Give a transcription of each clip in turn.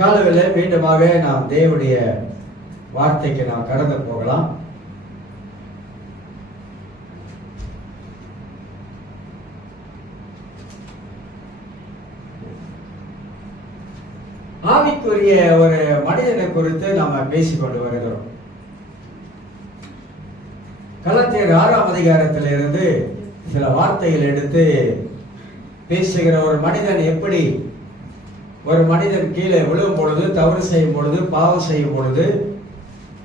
காலவில் மீண்டுமாக நாம் தேவனுடைய வார்த்தைக்கு நாம் கடந்து போகலாம். ஆவிக்குரிய ஒரு மனிதனை குறித்து நாம் பேசிக்கொண்டு வருகிறோம். கலாத்தியர் 6ஆம் அதிகாரத்திலிருந்து சில வார்த்தைகள் எடுத்து பேசுகிற ஒரு மனிதன் எப்படி ஒரு மனிதன் கீழே விழும் பொழுது, தவறு செய்யும் பொழுது, பாவம் செய்யும் பொழுது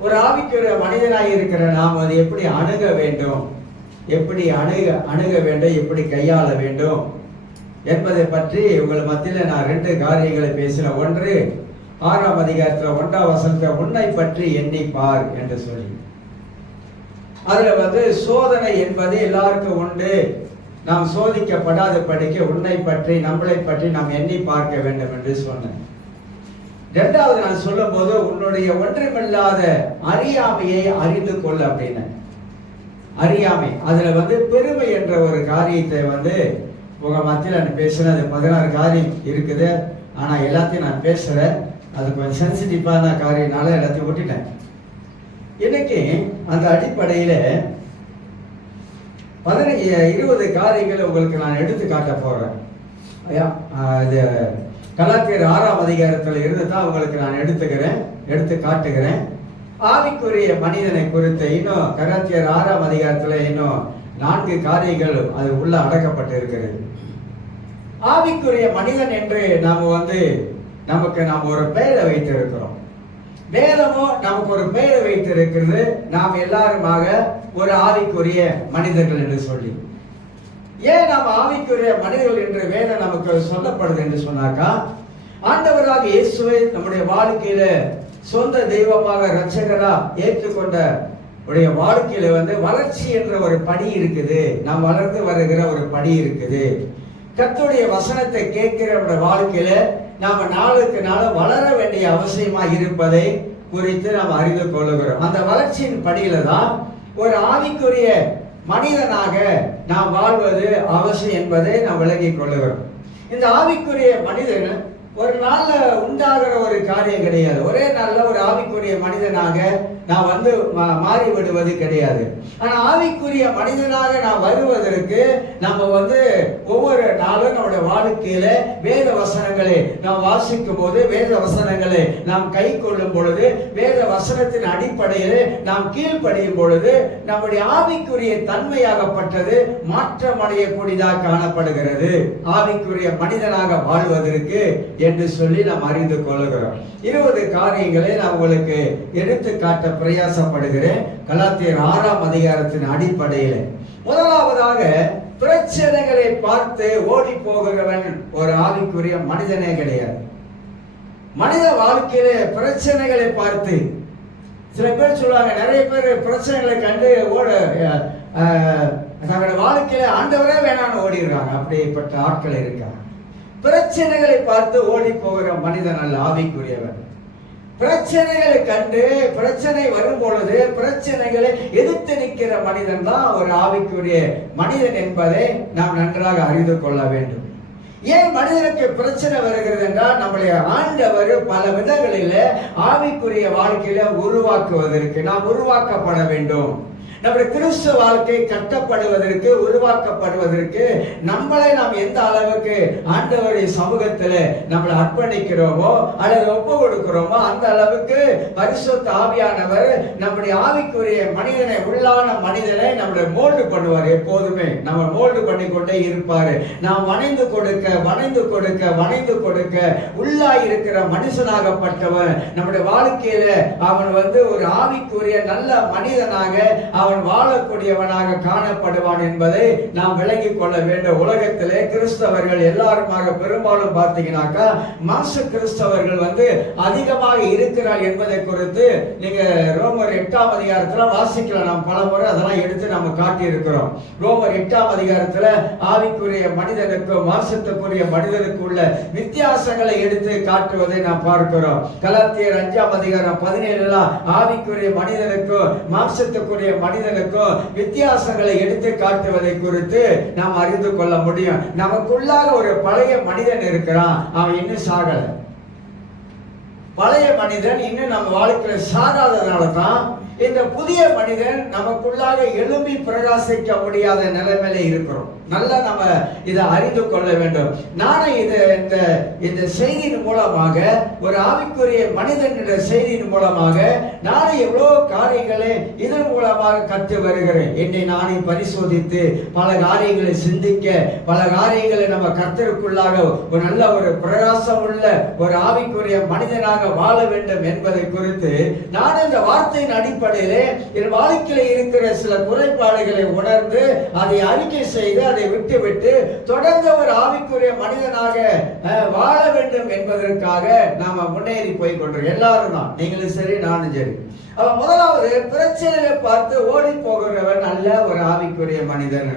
ஒரு ஆவிக்குரிய மனிதனாக இருக்கிற நாம் அதை எப்படி அணுக வேண்டும், எப்படி அணுக வேண்டும், எப்படி கையாள வேண்டும் என்பதை பற்றி உங்கள் மத்தியில் நான் 2 காரியங்களை பேசினேன். ஒன்று, 6ஆம் அதிகாரத்தில் 1ஆம் வசனத்தை உன்னை பற்றி எண்ணி பார் என்று சொல்லி, அதுல சோதனை என்பது எல்லாருக்கும் உண்டு. நாம் சோதிக்கப்படாத படிக்க உன்னை பற்றி, நம்மளை பற்றி நாம் எண்ணி பார்க்க வேண்டும் என்று சொன்னேன். 2வது நான் சொல்லும் போது உன்னுடைய ஒன்றுமில்லாத அறியாமையை அறிந்து கொள் அப்படின்னு. அறியாமை, அதுல பெருமை என்ற ஒரு காரியத்தை உங்க மத்தியில் நான் பேசுறேன். அது 16 காரியம் இருக்குது. ஆனா எல்லாத்தையும் நான் பேசுறேன். அது கொஞ்சம் சென்சிட்டிவான காரியனால எல்லாத்தையும் விட்டுட்டேன். இன்னைக்கு அந்த அடிப்படையில 20 காரியங்களை உங்களுக்கு நான் எடுத்து காட்ட போறேன். இது கலாத்தியர் 6ஆம் அதிகாரத்தில் இருந்து தான் உங்களுக்கு நான் எடுத்து காட்டுகிறேன். ஆவிக்குரிய மனிதனை குறித்து இன்னும் கலாத்தியர் 6ஆம் அதிகாரத்தில் இன்னும் 4 காரியங்கள் அது உள்ள அடக்கப்பட்டு இருக்கிறது. ஆவிக்குரிய மனிதன் என்று நாம் ஒரு பெயரை வைத்திருக்கிறோம். வேதமோ நமக்கு ஒரு பெயரை வைத்திருக்கிறது. நாம் எல்லாருமாக ஒரு ஆவிக்குரிய மனிதர்கள் என்று சொல்லி. ஏன் நாம் ஆவிக்குரிய மனிதர்கள் என்று வேதம் நமக்கு சொல்லப்படுது என்று சொன்னாக்கா, ஆண்டவராக இயேசுவை நம்முடைய வாழ்க்கையில சொந்த தெய்வமாக இரட்சகரா ஏற்றுக்கொண்ட உடைய வாழ்க்கையில வளர்ச்சி என்ற ஒரு படி இருக்குது. நாம் வளர்ந்து வருகிற ஒரு படி இருக்குது. கர்த்தருடைய வசனத்தை கேட்கிற வாழ்க்கையில நாம நாளுக்கு நாள் வளர வேண்டிய அவசியமா இருப்பதை குறித்து நாம் அறிந்து கொள்ளுகிறோம். அந்த வளர்ச்சியின் படியில தான் ஒரு ஆவிக்குரிய மனிதனாக நாம் வாழ்வது அவசியம் என்பதை நாம் விளங்கிக் கொள்ளுகிறோம். இந்த ஆவிக்குரிய மனிதன் ஒரு நாள்ல உண்டாகிற ஒரு காரியம் கிடையாது. ஒரே நாள்ல ஒரு ஆவிக்குரிய மனிதனாக நான் மாறி விடுவது கிடையாது. ஆனா ஆவிக்குரிய மனிதனாக நாம் வருவதற்கு நம்ம ஒவ்வொரு நாளும் நம்முடைய வாழ்க்கையில வேத வசனங்களை நாம் வாசிக்கும் போது, வேத வசனங்களை நாம் கை கொள்ளும் பொழுது, வேத வசனத்தின் அடிப்படையில் நாம் கீழ்ப்படியும் பொழுது நம்முடைய ஆவிக்குரிய தன்மையாகப்பட்டது மாற்றம் அடையக்கூடியதாக காணப்படுகிறது. ஆவிக்குரிய மனிதனாக வாழ்வதற்கு என்று சொல்லி நாம் அறிந்து கொள்ளுகிறோம். 20 காரியங்களை நான் உங்களுக்கு எடுத்து காட்ட பிரயாசப்படுகிறேன். கலாத்தியர் 6ஆம் அதிகாரத்தின் அடிப்படையில் முதலாவதாக, பிரச்சனைகளை பார்த்து ஓடி போகிறவன் ஒரு ஆவிக்குரிய மனிதனே கிடையாது. மனித வாழ்க்கையில பிரச்சனைகளை பார்த்து, சில பேர் சொல்லுவாங்க, நிறைய பேர் பிரச்சனைகளை கண்டு தங்களுடைய வாழ்க்கையில ஆண்டவரே வேணான்னு ஓடிடுறாங்க. அப்படிப்பட்ட ஆட்கள் இருக்காங்க. பிரச்சனைகளை பார்த்து ஓடி போகிற மனிதன் அல்ல ஆவிக்குரியவன். பிரச்சனைகளை கண்டு, பிரச்சனை வரும் பொழுது பிரச்சனைகளை எதிர்த்து நிற்கிற மனிதன் தான் ஒரு ஆவிக்குரிய மனிதன் என்பதை நாம் நன்றாக அறிந்து கொள்ள வேண்டும். ஏன் மனிதனுக்கு பிரச்சனை வருகிறது என்றால், நம்முடைய ஆண்டவர் பல விதங்களில் ஆவிக்குரிய வாழ்க்கையில உருவாக்குவதற்கு நாம் உருவாக்கப்பட வேண்டும். நம்முடைய கிறிஸ்துவ வாழ்க்கை கட்டப்படுவதற்கு, உருவாக்கப்படுவதற்கு நம்மளை நாம் எந்த அளவுக்கு ஆண்டவருடைய சமூகத்தில் நம்மளை அர்ப்பணிக்கிறோமோ அல்லது ஒப்பு கொடுக்கிறோமோ அந்த அளவுக்கு பரிசுத்த ஆவியானவர் நம்முடைய ஆவிக்குரிய மனிதனை, உள்ளான மனிதனை நம்மளை மோல்டு பண்ணுவார். எப்போதுமே நம்ம மோல்டு பண்ணிக்கொண்டே இருப்பாரு. நாம் வணைந்து கொடுக்க உள்ளாய் இருக்கிற மனுஷனாகப்பட்டவன் நம்முடைய வாழ்க்கையில அவன் ஒரு ஆவிக்குரிய நல்ல மனிதனாக அவன் வாழக்கூடியவனாக காணப்படுவான் என்பதை நாம் விளங்கிக் கொள்ள வேண்டும். உலகத்திலே கிறிஸ்தவர்கள் எல்லாருமாக பெரும்பாலும் பார்த்தீங்கன்னாக்கா மாச கிறிஸ்தவர்கள் அதிகமாக இருக்கிறார் என்பதை குறித்து நீங்க ரோமர் 8ஆம் அதிகாரத்துல வாசிக்கலாம். நாம் பல முறை அதெல்லாம் எடுத்து நம்ம காட்டி இருக்கிறோம். ரோமர் 8ஆம் அதிகாரத்துல ஆவிக்குரிய மனிதனுக்கும் மாம்சத்துக்குரிய மனிதனுக்கு உள்ள வித்தியாசங்களை எடுத்து காட்டுவதை நாம் பார்க்கிறோம். கலாத்தியர் 5ஆம் அதிகாரம் 17 ஆவிக்குரிய மனிதனுக்கும் மாம்சத்துக்குரிய மனிதனுக்கும் வித்தியாசங்களை எடுத்து காட்டுவதை குறித்து நாம் அறிந்து கொள்ள முடியும். நமக்குள்ளாக ஒரு பழைய மனிதன் இருக்கிறான், அவன் இன்னும் சாகல. பழைய மனிதன் இன்னும் நம்ம வாழ்க்கையில சாகாததுனால தான் இந்த புதிய மனிதன் நமக்குள்ளாக எழும்பி பிரகாசிக்க முடியாத நிலைமையில இருக்கிறோம். நல்லா நம்ம இதை அறிந்து கொள்ள வேண்டும். நானும் இந்த செய்தியின் மூலமாக, ஒரு ஆவிக்குரிய மனிதன் என்ற செய்தியின் மூலமாக நானும் எவ்வளோ காரியங்களை இதன் மூலமாக கற்று வருகிறேன். என்னை நானே பரிசோதித்து பல காரியங்களை சிந்திக்க, பல காரியங்களை நம்ம கர்த்தருக்குள்ளாக ஒரு நல்ல ஒரு பிரகாசம் உள்ள ஒரு ஆவிக்குரிய மனிதனாக வாழ வேண்டும் என்பதை குறித்து நான் இந்த வார்த்தையின் அடிப்படையிலே என் வாழ்க்கையில இருக்கிற சில குறைபாடுகளை உணர்ந்து அதை அறிக்கை செய்து அதை விட்டுவிட்டு தொடர்ந்து ஒரு ஆவிக்குரிய மனிதனாக வாழ வேண்டும் என்பதற்காக நாம முன்னேறி போய் கொண்டிருக்கோம். எல்லாரும் தான், நீங்களும் சரி நானும் சரி. அவன் முதலாவது பிரச்சனையை பார்த்து ஓடி போகிறவன் நல்ல ஒரு ஆவிக்குரிய மனிதன்.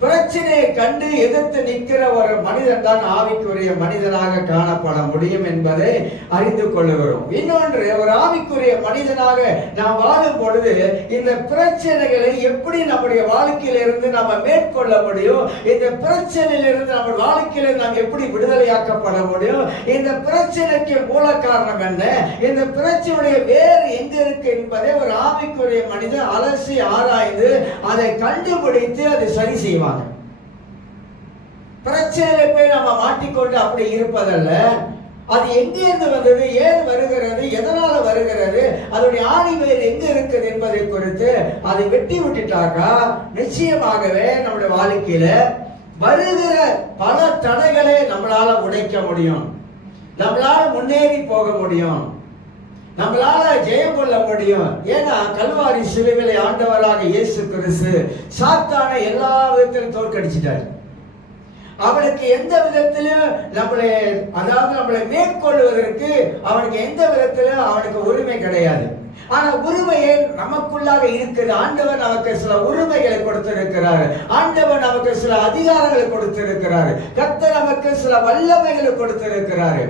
பிரச்சனையை கண்டு எதிர்த்து நிற்கிற ஒரு மனிதன் தான் ஆவிக்குரிய மனிதனாக காணப்பட முடியும் என்பதை அறிந்து கொள்ளுகிறோம். இன்னொன்று, ஒரு ஆவிக்குரிய மனிதனாக நாம் வாழும் பொழுது இந்த பிரச்சனைகளை எப்படி நம்முடைய வாழ்க்கையிலிருந்து நம்ம மேற்கொள்ள முடியும், இந்த பிரச்சனையிலிருந்து நம்ம வாழ்க்கையில நாம் எப்படி விடுதலையாக்கப்பட முடியும், இந்த பிரச்சனைக்கு மூல காரணம் என்ன, இந்த பிரச்சனையுடைய வேறு எங்க இருக்கு என்பதை ஒரு ஆவிக்குரிய மனிதன் அலசி ஆராய்ந்து அதை கண்டுபிடித்து அதை சரி செய்வார். பிரச்சனையில போய் நம்ம மாட்டிக்கொண்டு அப்படி இருப்பதல்ல. அது எங்கிருந்து வந்தது, ஏன் வருகிறது, எதனால வருகிறது, அதனுடைய ஆணி வேறு எங்க இருக்குது என்பதை குறித்து அதை வெட்டி விட்டுட்டாக்கா நிச்சயமாகவே நம்முடைய வாழ்க்கையில வருகிற பல தடைகளை நம்மளால உடைக்க முடியும், நம்மளால முன்னேறி போக முடியும், நம்மளால ஜெயம் கொள்ள முடியும். ஏன்னா கல்வாரி சிலுவையிலே ஆண்டவராக இயேசு கிறிஸ்து சாத்தானை எல்லா விதத்திலும் தோற்கடிச்சிட்டார். அவனுக்கு எந்த விதத்திலும் நம்மளை மேற்கொள்வதற்கு அவனுக்கு எந்த விதத்திலும் அவனுக்கு உரிமை கிடையாது. ஆனா உரிமையை நமக்குள்ளாக இருக்குது. ஆண்டவர் நமக்கு சில உரிமைகளை கொடுத்திருக்கிறார், ஆண்டவர் நமக்கு சில அதிகாரங்களை கொடுத்திருக்கிறார், கர்த்தர் நமக்கு சில வல்லமைகளை கொடுத்திருக்கிறார்.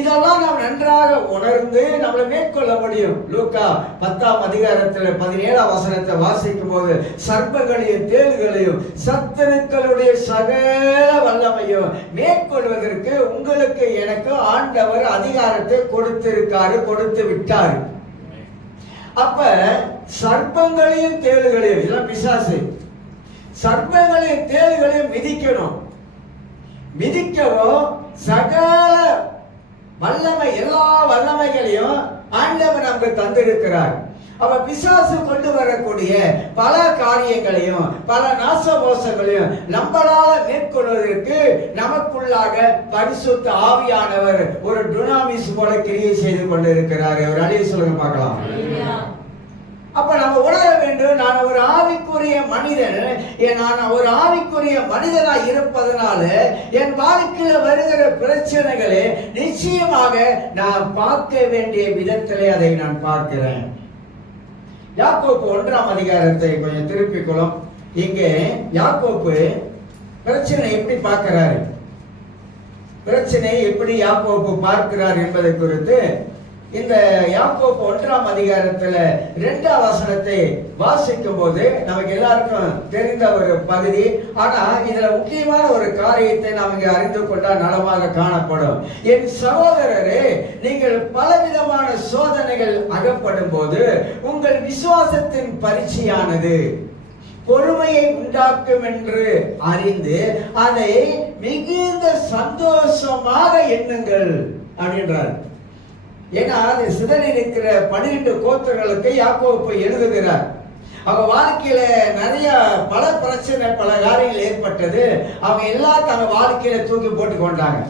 இதெல்லாம் நாம் நன்றாக உணர்ந்து நம்மளை மேற்கொள்ள முடியும். லூக்கா 10ஆம் அதிகாரத்தில் 17ஆம் வசனத்தை வாசிக்கும் போது சர்ப்பங்களையும் தேள்களையும் சத்துருக்களுடைய சகல வல்லமையும் மேற்கொள்வதற்கு உங்களுக்கு எனக்கு ஆண்டவர் அதிகாரத்தை கொடுத்திருக்காரு, கொடுத்து விட்டார். அப்ப சர்ப்பங்களையும் தேள்களையும், இதெல்லாம் பிசாசு, சர்ப்பங்களையும் தேள்களையும் மிதிக்கணும். மிதிக்கவும் சகல வல்லமை, எல்லா வல்லமைகளையும் ஆண்டவர் நமக்கு தந்திருக்கிறார். அவ பிசாசு கொண்டு வரக்கூடிய பல காரியங்களையும் பல நாசமோசங்களையும் நம்மளால மேற்கொள்வதற்கு நமக்குள்ளாக பரிசுத்த ஆவியானவர் ஒரு டுனாமிஸ் போல கிரியை செய்து கொண்டிருக்கிறார். ஒரு அழிய சொல்லுங்க பார்க்கலாம். அப்ப நம்ம உணர வேண்டும், நான் ஒரு ஆவிக்குரிய மனிதன், நான் ஒரு ஆவிக்குரிய மனிதனாய் இருப்பதனால என் வாழ்க்கையில வருகிற பிரச்சனைகளை நிச்சயமாக நான் பார்க்க வேண்டிய விதத்திலே அதை நான் பார்க்கிறேன். யாக்கோப்பு 1ஆம் அதிகாரத்தை கொஞ்சம் திருப்பிக்கொள்ளும். இங்கே யாக்கோப்பு பிரச்சனை எப்படி பார்க்கிறாரு, பிரச்சனையை எப்படி யாக்கோப்பு பார்க்கிறார் என்பதை குறித்து இந்த யாக்கோப்பு 1ஆம் அதிகாரத்துல 2ஆம் வசனத்தை வாசிக்கும் போது நமக்கு எல்லாருக்கும் தெரிந்த ஒரு பகுதி. ஆனா இதுல முக்கியமான ஒரு காரியத்தை நாம் இங்க அறிந்து கொண்டால் நலமாக காணப்படும். என் சகோதரரே, நீங்கள் பலவிதமான சோதனைகள் அகப்படும் போது உங்கள் விசுவாசத்தின் பரீட்சையானது பொறுமையை உண்டாக்கும் என்று அறிந்து அதை மிகுந்த சந்தோஷமாக எண்ணுங்கள் அப்படின்றார். ஏன்னா அது சிதறி இருக்கிற 12 கோத்திரங்களுக்கு யாக்கோப்பு எழுதுகிறார். அவங்க வாழ்க்கையில நிறைய பல பிரச்சனை, பல காரியங்கள் ஏற்பட்டது. அவங்க எல்லாம் தங்க வாழ்க்கையில தூக்கி போட்டு கொண்டாங்க.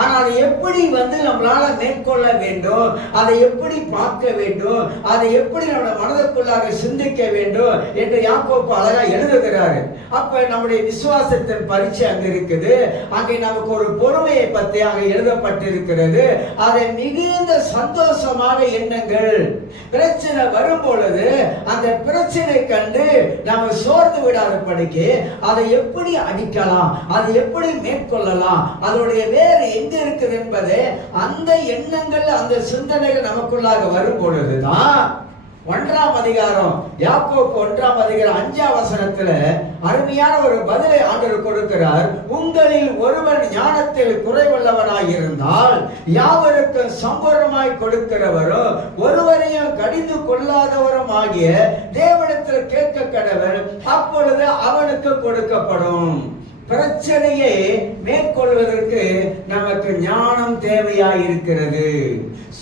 ஆனா அதை எப்படி நம்மளால மேற்கொள்ள வேண்டும், அதை எப்படி பார்க்க வேண்டும், அதை எப்படி நம்ம மனதுக்குள்ளாக சிந்திக்க வேண்டும் என்று யாக்கோப்பு அழகா எழுதுகிறாரு. அப்ப நம்முடைய விசுவாசத்தின் பரீட்சை அங்க இருக்குது. அங்கே நமக்கு ஒரு பொறுமையை பற்றி அங்கே எழுதப்பட்டிருக்கிறது. அதை மிகுந்த சந்தோஷமாக எண்ணுங்கள். பிரச்சனை வரும் பொழுது அந்த பிரச்சனை கண்டு நம்ம சோர்ந்து விடாதபடிக்கு அதை எப்படி அடிக்கலாம், அதை எப்படி மேற்கொள்ளலாம், அதனுடைய வேறு எங்க இருக்குது என்பது அந்த எண்ணங்கள், அந்த சிந்தனைகள் நமக்குள்ளாக வரும் பொழுதுதான் 1ஆம் அதிகாரம், யாக்கோபு 1ஆம் அதிகாரம் 5ஆம் வசனத்துல அருமையான ஒரு பதிலை ஆண்டவர் கொடுக்கிறார். உங்களில் ஒருவன் ஞானத்தில் குறைவுள்ளவனாய் இருந்தால் யாவருக்கும் சம்பூர்ணமாய் கொடுக்கிறவரும் ஒருவரையும் கடிந்து கொள்ளாதவரும் ஆகிய தேவனிடத்தில் கேட்க கடவன், அப்பொழுது அவனுக்கு கொடுக்கப்படும். பிரச்சனையை மேற்கொள்வதற்கு நமக்கு ஞானம் தேவையாய் இருக்கிறது.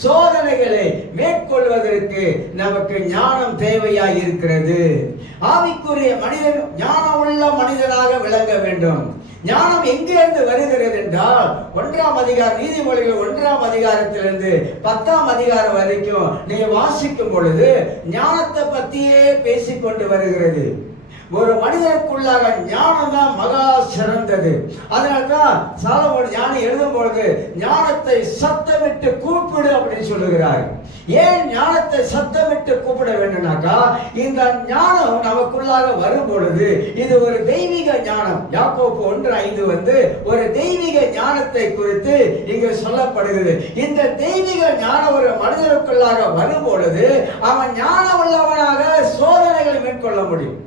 சோதனைகளை மேற்கொள்வதற்கு நமக்கு ஞானம் தேவையாய் இருக்கிறது. ஆவிக்குரிய மனிதன் ஞானமுள்ள மனிதனாக விளங்க வேண்டும். ஞானம் எங்கிருந்து வருகிறது என்றால் 1ஆம் அதிகாரம், நீதிமொழிகள் 1ஆம் அதிகாரத்திலிருந்து 10ஆம் அதிகாரம் வரைக்கும் நீங்க வாசிக்கும் பொழுது ஞானத்தை பத்தியே பேசிக்கொண்டு வருகிறது. ஒரு மனிதனுக்குள்ளாக ஞானம் தான் மகா சிறந்தது. அதனால்தான் சாலமோன் ஞானி எழுதும் பொழுது ஞானத்தை சத்தமிட்டு கூப்பிடு அப்படின்னு சொல்லுகிறார். ஏன் ஞானத்தை சத்தமிட்டு கூப்பிட வேண்டும்னாக்கா, இந்த ஞானம் நமக்குள்ளாக வரும் பொழுது இது ஒரு தெய்வீக ஞானம். யாக்கோபு 1:5 ஒரு தெய்வீக ஞானத்தை குறித்து இங்கு சொல்லப்படுகிறது. இந்த தெய்வீக ஞானம் ஒரு மனிதனுக்குள்ளாக வரும் பொழுது அவன் ஞானம் உள்ளவனாக சோதனைகளை மேற்கொள்ள முடியும்.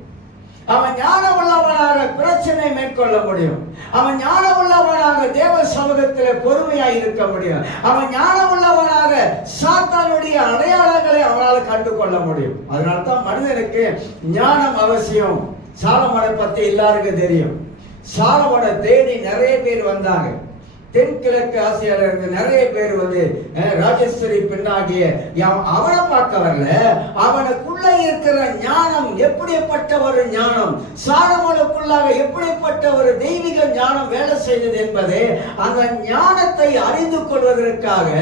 அவன் ஞானம் உள்ளவனாக பிரச்சனை மேற்கொள்ள முடியும். அவன் ஞானம் உள்ளவனாக தேவ சமூகத்தில் பொறுமையாய் இருக்க முடியும். அவன் ஞானம் உள்ளவனாக சாத்தானுடைய அடையாளங்களை அவனால் கண்டு கொள்ள முடியும். அதனால்தான் மனிதனுக்கு ஞானம் அவசியம். சாலமோனை பத்தி எல்லாருக்கும் தெரியும். சாலமோனை தேடி நிறைய பேர் வந்தாங்க. தென்கிழக்கு ஆசியால இருந்து நிறைய பேர் ராஜேஸ்வரி பெண்ணாகிய அவனை பார்க்க வரல. அவனுக்குள்ள இருக்கிற ஞானம் எப்படிப்பட்ட ஒரு ஞானம், சாலமோனுக்குள்ளாக எப்படிப்பட்ட ஒரு தெய்வீக ஞானம் வேலை செய்தது என்பது அந்த ஞானத்தை அறிந்து கொள்வதற்காக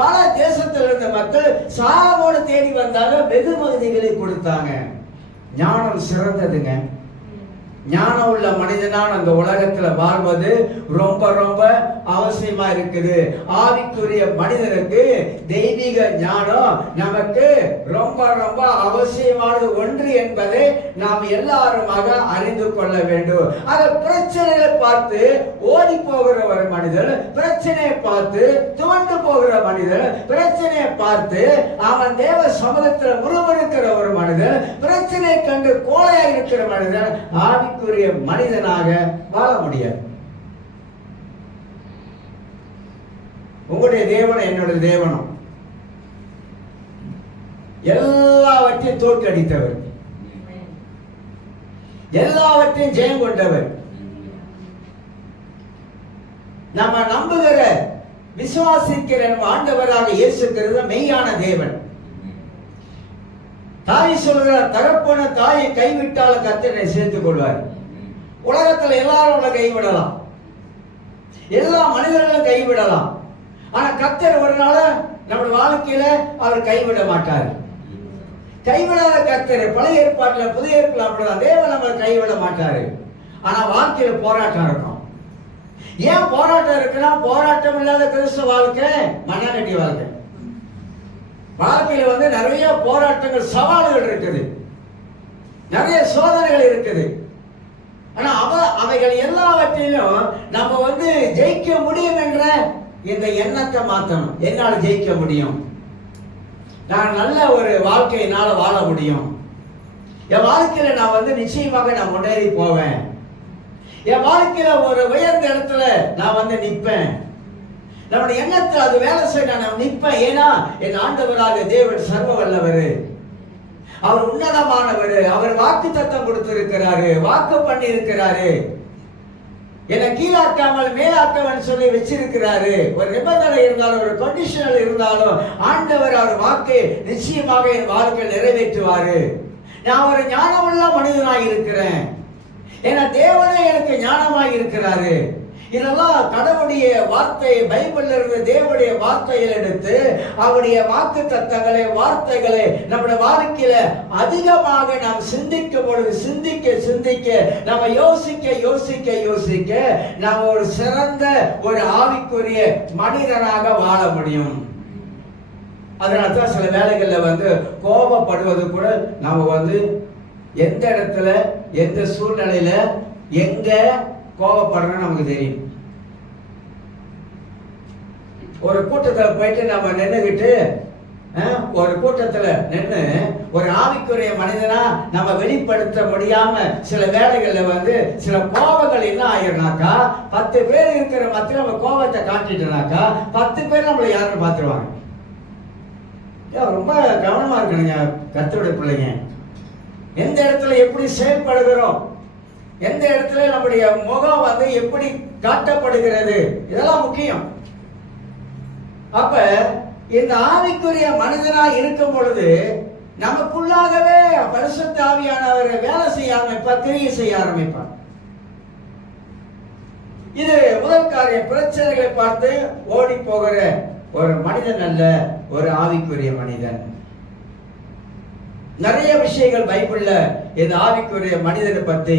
பல தேசத்தில் இருந்த மக்கள் சாலமோனை தேடி வந்தாங்க, வெகுமதிகளை கொடுத்தாங்க. ஞானம் சிறந்ததுங்க. ஞானம் உள்ள மனிதனான அந்த உலகத்துல வாழ்வது ரொம்ப ரொம்ப அவசியமா இருக்குது. ஆவிக்குரிய மனிதனுக்கு தெய்வீக ஞானம் நமக்கு ரொம்ப ரொம்ப அவசியமானது ஒன்று என்பதை நாம் எல்லாருமாக அறிந்து கொள்ள வேண்டும். அந்த பிரச்சனைகளை பார்த்து ஓடி போகிற ஒரு மனிதன், பிரச்சனையை பார்த்து துவண்டு போகிற மனிதன், பிரச்சனையை பார்த்து அவன் தேவ சமூகத்தில் முழுவதுக்கிற ஒரு மனிதன், பிரச்சனையை கண்டு கோழையாக இருக்கிற மனிதன் ஆவிக்குரிய மனிதனாக வாழ முடியாது. உங்களுடைய தேவனும் என்னுடைய தேவனும் எல்லாவற்றையும் தோற்கடித்தவர், எல்லாவற்றையும் ஜெயம் கொண்டவர். நம்ம நம்புகிற விசுவாசிக்கிற ஆண்டவராக இயேசு கிறிஸ்து மெய்யான தேவன். தாய் சொல்கிறார், தகப்பன தாயை கைவிட்டால் கர்த்தரை சேர்த்துக் கொள்வார். உலகத்தில் எல்லாரும் உங்களை கைவிடலாம், எல்லா மனிதர்களும் கைவிடலாம். ஆனா கர்த்தர் ஒரு நாள் நம்முடைய வாழ்க்கையில அவர் கைவிட மாட்டார். கைவிடாத கர்த்தர் பழைய ஏற்பாட்டுல புதிய ஏற்பாடுல அப்படிதான். தேவன் நம்ம கைவிட மாட்டாரு. ஆனா வாழ்க்கையில போராட்டம் இருக்கும். ஏன் போராட்டம் இருக்குன்னா, போராட்டம் இல்லாத கிறிஸ்துவ வாழ்க்கை மண்ணாங்கட்டி வாழ்க்கை. வாழ்க்கையில நிறைய போராட்டங்கள், சவால்கள் இருக்குது, நிறைய சோதனைகள் இருக்குது. ஆனா அவைகள் எல்லாவற்றிலும் நம்ம ஜெயிக்க முடியும் என்ற இந்த எண்ணத்தை மாற்றணும். என்னால் ஜெயிக்க முடியும், நான் நல்ல ஒரு வாழ்க்கையினால வாழ முடியும், என் வாழ்க்கையில நான் நிச்சயமாக நான் முன்னேறி போவேன், என் வாழ்க்கையில ஒரு உயர்ந்த இடத்துல நான் நிற்பேன். நம்முடைய எண்ணத்தில் அது வேலை செய்ய நான் நிற்பேன். ஏன்னா என் ஆண்டவராக தேவன் சர்வ வல்லவர், அவர் உன்னதமானவர், அவர் வாக்கு தத்தம் கொடுத்திருக்கிறாரு, வாக்கு பண்ணி இருக்கிறாரு, என்னை கீழாக்காமல் மேலாக்கவன் சொல்லி வச்சிருக்கிறாரு. ஒரு நிபந்தனை இருந்தாலும் ஒரு கண்டிஷனல் இருந்தாலும் ஆண்டவர் அவர் வாக்கை நிச்சயமாக என் வாழ்க்கையில் நிறைவேற்றுவாரு. நான் ஒரு ஞானமுள்ள மனிதனாக இருக்கிறேன், ஏன்னா தேவனே எனக்கு ஞானமாக இருக்கிறாரு. இதெல்லாம் கடவுளுடைய வார்த்தை, பைபிள்ல இருந்து தேவனுடைய வார்த்தைகள் எடுத்து அவருடைய வாக்கு தத்தங்களை, வார்த்தைகளை நம்முடைய வாழ்க்கையில அதிகமாக நாம் சிந்திக்கும் பொழுது, சிந்திக்க சிந்திக்க நம்ம யோசிக்க யோசிக்க யோசிக்க நாம் ஒரு சிறந்த ஒரு ஆவிக்குரிய மனிதனாக வாழ முடியும். அதனால்தான் சில வேளைகள்ல கோபப்படுவது கூட நாம எந்த இடத்துல எந்த சூழ்நிலையில எங்க கோபப்படுறோம் நமக்கு தெரியும். ஒரு கூட்டத்தில் போயிட்டு நம்ம நின்றுகிட்டு ஒரு கூட்டத்துல நின்று ஒரு ஆவிக்குரிய மனிதனா நம்ம வெளிப்படுத்த முடியாம சில வேலைகள்ல வந்து சில கோபங்கள் என்ன ஆயிருனாக்கா 10 பேர் இருக்கிற மத்தியில நம்ம கோபத்தை காட்டிட்டோம்னாக்கா 10 பேர் நம்மளை யாருன்னு பார்த்துருவாங்க. ரொம்ப கவனமா இருக்கணுங்க கர்த்தருடைய பிள்ளைங்க. எந்த இடத்துல எப்படி செயல்படுகிறோம், எந்த இடத்துல நம்முடைய முகம் வந்து எப்படி காட்டப்படுகிறது, இதெல்லாம் முக்கியம். அப்ப இந்த ஆவிக்குரிய மனிதனா இருக்கும் பொழுது நமக்குள்ளாகவே பரிசுத்த ஆவியானவர் வேலை செய்ய ஆரம்பிப்பார், கிரியை செய்ய ஆரம்பிப்பார். இது முதல் காரியம். பிரச்சனைகளை பார்த்து ஓடி போகிற ஒரு மனிதன் அல்ல, ஒரு ஆவிக்குரிய மனிதன். நிறைய விஷயங்கள் பைபிள்ல இந்த ஆவிக்குரிய மனிதனை பத்தி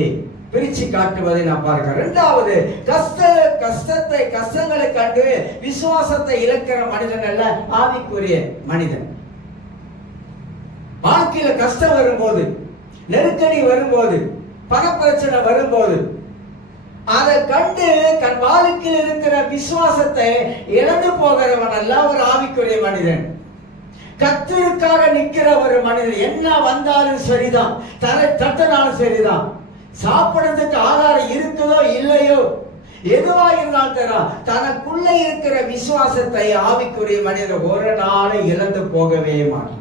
பிரிச்சு காட்டுவதை நான் பார்க்கிறேன். இரண்டாவது, கஷ்டங்களை கண்டு விசுவாசத்தை இழக்கிற மனிதன் அல்ல, ஆவிக்குரிய மனிதன். வாழ்க்கையில கஷ்டம் வரும்போது, நெருக்கடி வரும்போது, பணப்பிரச்சனை வரும்போது அதை கண்டு தன் வாழ்க்கையில் இருக்கிற விசுவாசத்தை இழந்து போகிறவன் அல்ல ஒரு ஆவிக்குரிய மனிதன். கர்த்தருக்காக நிற்கிற ஒரு மனிதன். என்ன வந்தாலும் சரிதான், தரை தட்டினாலும் சரிதான், சாப்பிடுறதுக்கு ஆகாரம் இருக்குதோ இல்லையோ, எதுவா இருந்தாலும் தரும், தனக்குள்ள இருக்கிற விசுவாசத்தை ஆவிக்குரிய மனிதன் ஒரு நாளை இழந்து போகவே மாட்டான்.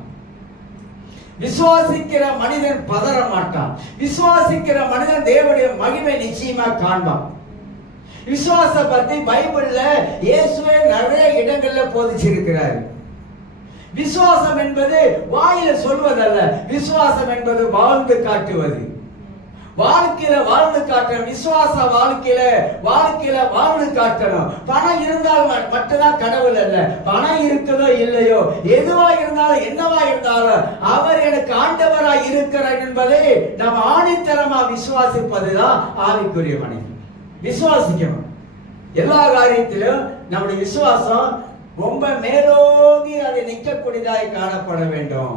விசுவாசிக்கிற மனிதன் பதற மாட்டான். விசுவாசிக்கிற மனிதன் தேவனுடைய மகிமை நிச்சயமா காண்பான். விசுவாச பத்தி பைபிள்ல இயேசுவே நிறைய இடங்கள்ல போதிச்சிருக்கிறார். விசுவாசம் என்பது வாயில சொல்வதல்ல, விசுவாசம் என்பது வாழ்ந்து காட்டுவது. வாழ்க்கையில வாழ்ந்து காட்டணும். விசுவாச வாழ்க்கையில வாழ்ந்து காட்டணும். பணம் இருந்தால் மட்டும்தான் கடவுள் அல்ல. பணம் இருக்குதோ இல்லையோ, எதுவா இருந்தாலும் என்னவா இருந்தாலும் அவர் எனக்கு ஆண்டவராய் இருக்கிறார் என்பதை நாம் ஆணித்தரமா விசுவாசிப்பதுதான் ஆவிக்குரிய மனிதன். விசுவாசிக்கணும். எல்லா காரியத்திலும் நம்முடைய விசுவாசம் ரொம்ப மேலோங்கி அதை நிற்கக்கூடியதாய் காணப்பட வேண்டும்.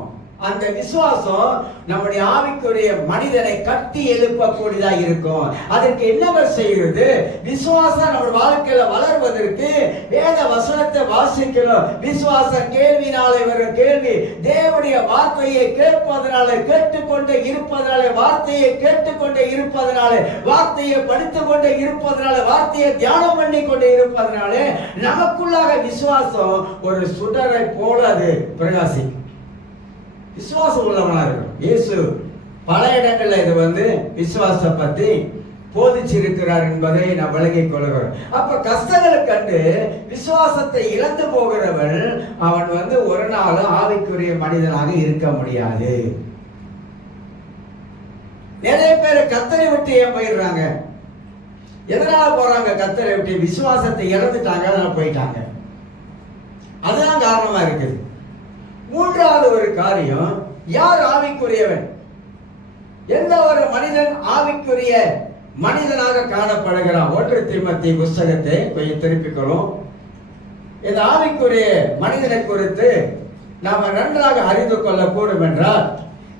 அந்த விசுவாசம் நம்முடைய ஆவிக்குரிய மனிதனை கட்டி எழுப்பக்கூடியதாக இருக்கும். அதற்கு என்னவர் செய்கிறது? விசுவாசம் நம்ம வாழ்க்கையில வளர்வதற்கு வேத வசனத்தை வாசிக்கணும். விசுவாசம் கேள்வினாலே வரும் கேள்வி, தேவனுடைய வார்த்தையை கேட்பதனாலே, கேட்டுக்கொண்டே இருப்பதனாலே, வார்த்தையை கேட்டுக்கொண்டே இருப்பதனாலே, வார்த்தையை படித்துக் கொண்டே இருப்பதனாலே, வார்த்தையை தியானம் பண்ணி கொண்டே இருப்பதனாலே நமக்குள்ளாக விசுவாசம் ஒரு சுடரை போல அது பிரகாசிக்கும். விசுவாசம் உள்ளவனா இருக்கும். இயேசு பல இடங்கள்ல இது வந்து விசுவாச பத்தி போதிச்சிருக்கிறார் என்பதை நான் விளங்கிக் கொள்கிறேன். அப்ப கஷ்டங்களை கண்டு விசுவாசத்தை இழந்து போகிறவன் அவன் வந்து ஒரு நாள் ஆவிக்குரிய மனிதனாக இருக்க முடியாது. நிறைய பேர் கர்த்தரை விட்டு ஏன் போயிடுறாங்க? எதனால போறாங்க? கர்த்தரை விட்டு விசுவாசத்தை இழந்துட்டாங்க, அதனால போயிட்டாங்க. அதுதான் காரணமா இருக்குது. மூன்றாவது ஒரு காரியம், யார் ஆவிக்குரியவன்? எந்த ஒரு மனிதன் ஆவிக்குரிய மனிதனாக காணப்படுகிறான்? 1 தீமோத்தேயு புத்தகத்தை கொஞ்சம் திருப்பிக்கொள்ளும். இந்த ஆவிக்குரிய மனிதனை குறித்து நாம நன்றாக அறிந்து கொள்ள கூடும் என்றால்